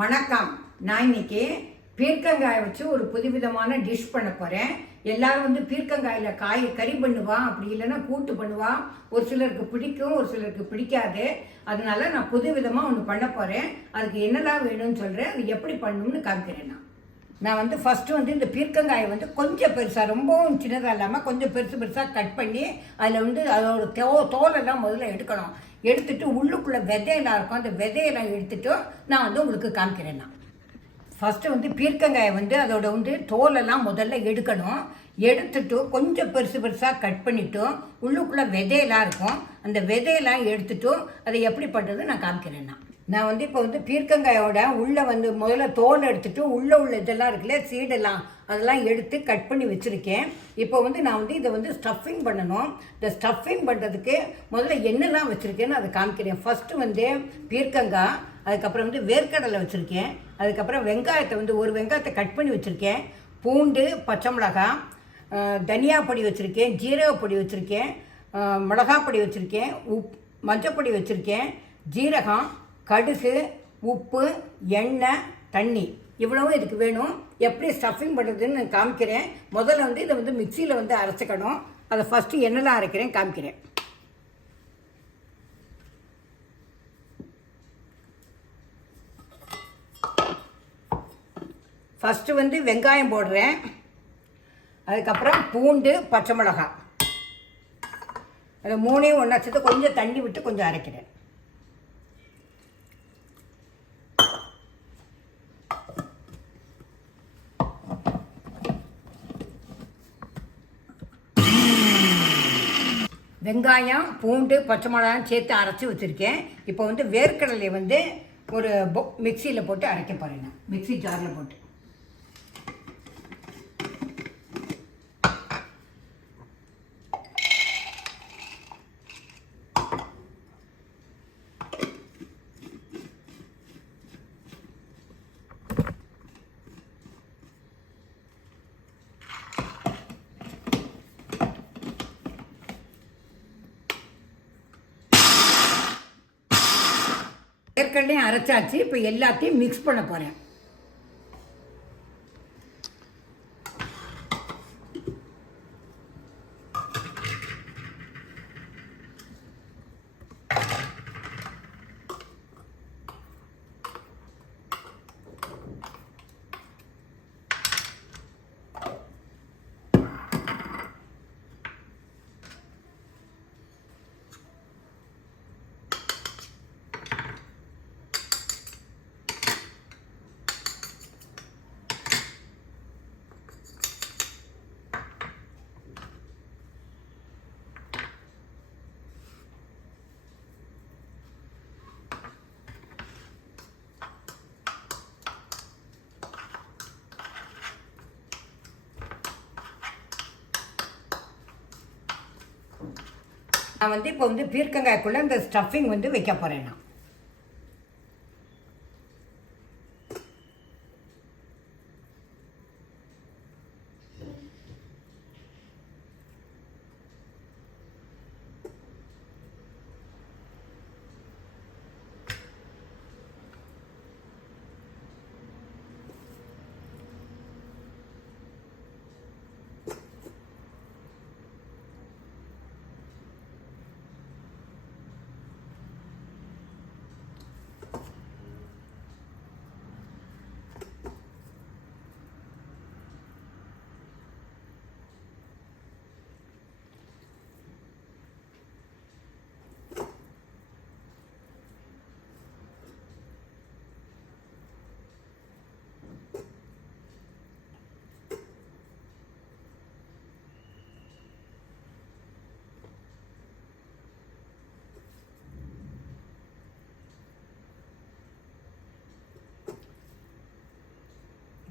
வணக்கம். நான் இன்னைக்கு பீர்க்கங்காயை வச்சு ஒரு புதுவிதமான டிஷ் பண்ண போகிறேன். எல்லாரும் பீர்க்கங்காயில் கறி பண்ணுவா, அப்படி இல்லைன்னா கூட்டு பண்ணுவா. ஒரு சிலருக்கு பிடிக்கும், ஒரு சிலருக்கு பிடிக்காது. அதனால நான் புதுவிதமாக ஒன்று பண்ண போகிறேன். அதுக்கு என்னெல்லாம் வேணும்னு சொல்கிறேன், அது எப்படி பண்ணணும்னு காமிக்கிறேன். நான் ஃபஸ்ட்டு இந்த பீர்க்கங்காயை கொஞ்சம் பெருசாக, ரொம்பவும் சின்னதாக இல்லாமல் கொஞ்சம் பெருசாக கட் பண்ணி அதில் அதோட தோலெல்லாம் முதல்ல எடுக்கணும். எடுத்துட்டு உள்ளுக்குள்ளே விதையெல்லாம் இருக்கும், அந்த விதையெல்லாம் எடுத்துட்டு நான் உங்களுக்கு காமிக்கிறேன். ஃபஸ்ட்டு பீர்க்கங்காயை அதோட தோலெல்லாம் முதல்ல எடுக்கணும். எடுத்துட்டு கொஞ்சம் பெருசாக கட் பண்ணிவிட்டு உள்ளுக்குள்ளே விதையெல்லாம் இருக்கும், அந்த விதையெல்லாம் எடுத்துட்டு அதை எப்படி பண்ணுறது நான் காமிக்கிறேன். நான் இப்போ பீர்க்கங்காயோட உள்ளே முதல்ல தோல் எடுத்துட்டு உள்ளே உள்ள இதெல்லாம் இருக்குல்ல, சீடெல்லாம் அதெல்லாம் எடுத்து கட் பண்ணி வச்சுருக்கேன். இப்போ நான் இதை ஸ்டஃபிங் பண்ணணும். இந்த ஸ்டஃபிங் பண்ணுறதுக்கு முதல்ல என்னெல்லாம் வச்சுருக்கேன்னு அதை காமிக்கிறேன். ஃபஸ்ட்டு பீர்க்கங்காய், அதுக்கப்புறம் வேர்க்கடலை வச்சுருக்கேன், அதுக்கப்புறம் வெங்காயத்தை ஒரு வெங்காயத்தை கட் பண்ணி வச்சுருக்கேன், பூண்டு, பச்சை மிளகாய், தனியா பொடி வச்சுருக்கேன், ஜீரக பொடி வச்சுருக்கேன், மிளகா பொடி வச்சுருக்கேன், மஞ்சப்பொடி வச்சுருக்கேன், ஜீரகம், கடுகு, உப்பு, எண்ணெய், தண்ணி, இவ்வளவும் இதுக்கு வேணும். எப்படி ஸ்டஃபிங் பண்ணுறதுன்னு நான் காமிக்கிறேன். முதல்ல இதை மிக்சியில் அரைச்சிக்கணும். அதை ஃபஸ்ட்டு எண்ணெய்லாம் அரைக்கிறேன், காமிக்கிறேன். ஃபஸ்ட்டு வெங்காயம் போடுறேன், அதுக்கப்புறம் பூண்டு, பச்சை மிளகாய், அதை மூணையும் ஒன்றா சேர்த்து கொஞ்சம் தண்ணி விட்டு கொஞ்சம் அரைக்கிறேன். வெங்காயம், பூண்டு, பச்சை மிளகாயும் சேர்த்து அரைச்சி வச்சுருக்கேன். இப்போ வேர்க்கடலை ஒரு மிக்சியில் போட்டு அரைக்க போகிறேன். மிக்சி ஜாரில் போட்டு வேர்க்கடலையும் அரைச்சாச்சு. இப்போ எல்லாத்தையும் மிக்ஸ் பண்ண போகிறேன். நான் இப்போ பீர்க்கங்காய்க்குள்ளே இந்த ஸ்டஃபிங் வைக்க போகிறேன். நான்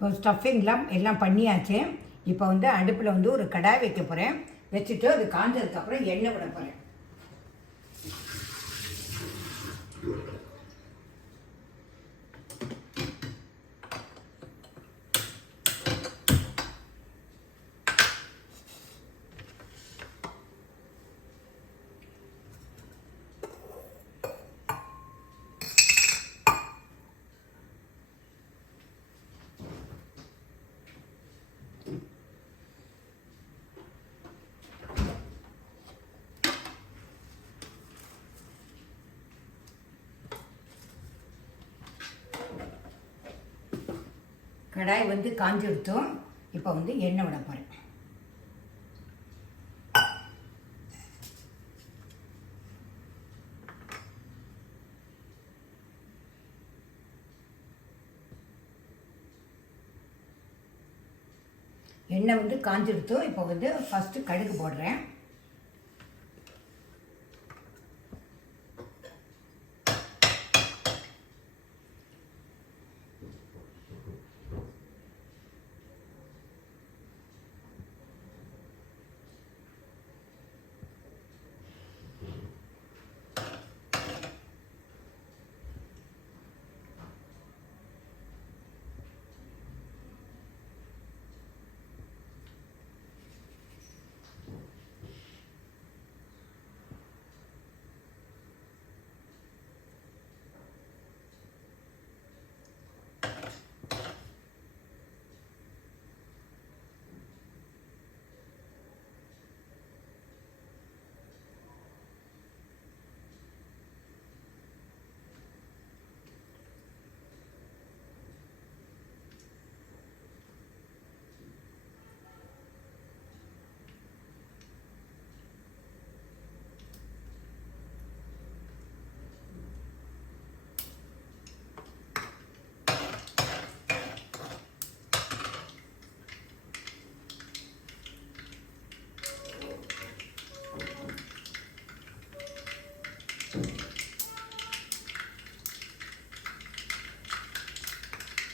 இப்போ ஸ்டஃபிங்லாம் எல்லாம் பண்ணியாச்சு. இப்போ அடுப்பில் ஒரு கடாய் வைக்க போகிறேன். வச்சுட்டு அது காஞ்சதுக்கப்புறம் எண்ணெய் விட போகிறேன். கடாய் வந்து காஞ்சிடுத்தோம். இப்போ வந்து எண்ணெய் விட போகிறேன். எண்ணெய் வந்து காஞ்சிடுத்தோம். இப்போ வந்து ஃபஸ்ட்டு கடுகு போடுறேன்.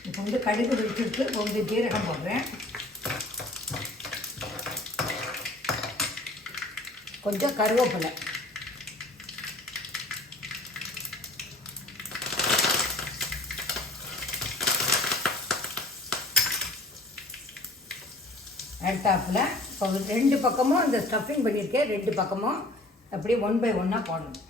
இப்போ வந்து கடுகு வெடிச்சிருக்கு. இப்போ வந்து ஜீரகம் போடுறேன். கொஞ்சம் கருவேப்பிலை, அடுத்தாப்பில் இப்போ ரெண்டு பக்கமும் இந்த ஸ்டஃபிங் பண்ணியிருக்கேன். ரெண்டு பக்கமும் அப்படியே 1 by 1 போடணும்.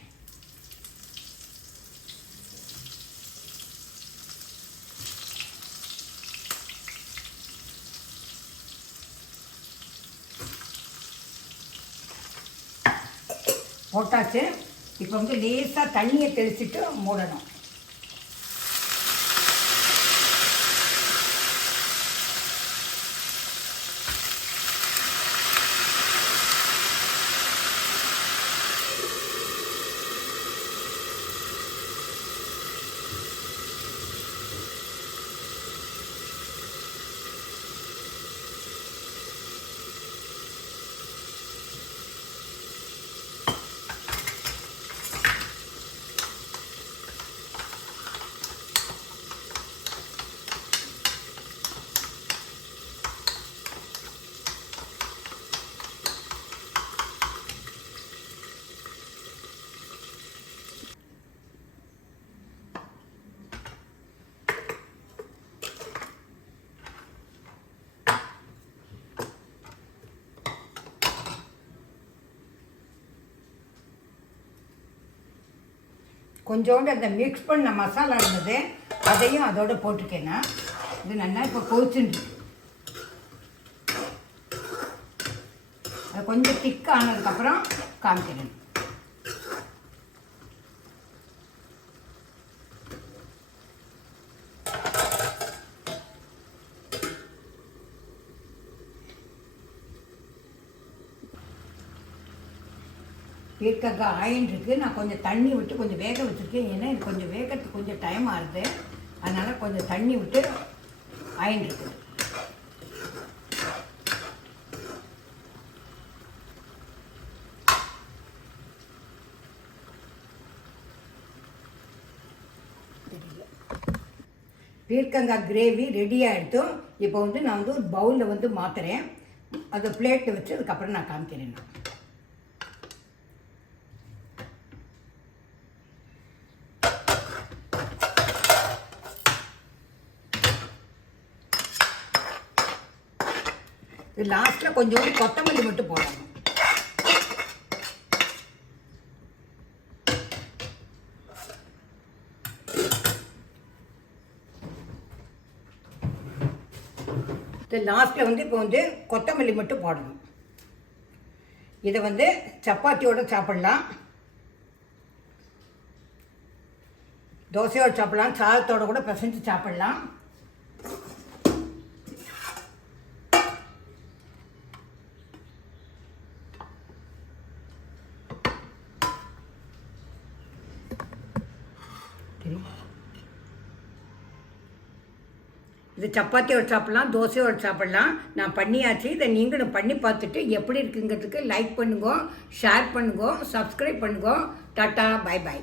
போட்டாச்சு. இப்போ வந்து லேசாக தண்ணியை தெளிச்சிட்டு மூடணும். கொஞ்சோண்டு அந்த மிக்ஸ் பண்ண மசாலா இருந்தது, அதையும் அதோடு போட்டுக்கேன்னா இது நல்லா இப்போ கொதிச்சுட்டு அது கொஞ்சம் திக் ஆனதுக்கப்புறம் காமிக்கிறேன். பீர்க்கங்காய் ஆயின் இருக்குது. நான் கொஞ்சம் தண்ணி விட்டு கொஞ்சம் வேக வச்சுருக்கேன். ஏன்னா இது கொஞ்சம் வேகிறதுக்கு கொஞ்சம் டைம் ஆகுது. அதனால் கொஞ்சம் தண்ணி விட்டு ஆயின் இருக்குது. பீர்க்கங்காய் கிரேவி ரெடி ஆகிடுத்தோம். இப்போ வந்து நான் வந்து ஒரு பவுலில் வந்து மாற்றுறேன். அதை பிளேட்டில் வச்சு அதுக்கப்புறம் நான் காமிக்கிறேன். இது லாஸ்ட்டில் கொஞ்சோண்டு கொத்தமல்லி மட்டும் போடணும். இது லாஸ்ட்டில் வந்து இப்போ வந்து கொத்தமல்லி மட்டும் போடணும். இதை வந்து சப்பாத்தியோடு சாப்பிட்லாம், தோசையோடு சாப்பிட்லாம், சாதத்தோடு கூட பிசைஞ்சு சாப்பிட்லாம். இது சப்பாத்தியோட சாப்பிட்லாம், தோசையோட சாப்பிட்லாம். நான் பண்ணியாச்சு. இதை நீங்களும் பண்ணி பார்த்துட்டு எப்படி இருக்குங்கிறதுக்கு லைக் பண்ணுங்க, ஷேர் பண்ணுங்க, சப்ஸ்கிரைப் பண்ணுங்க. Tata, bye bye.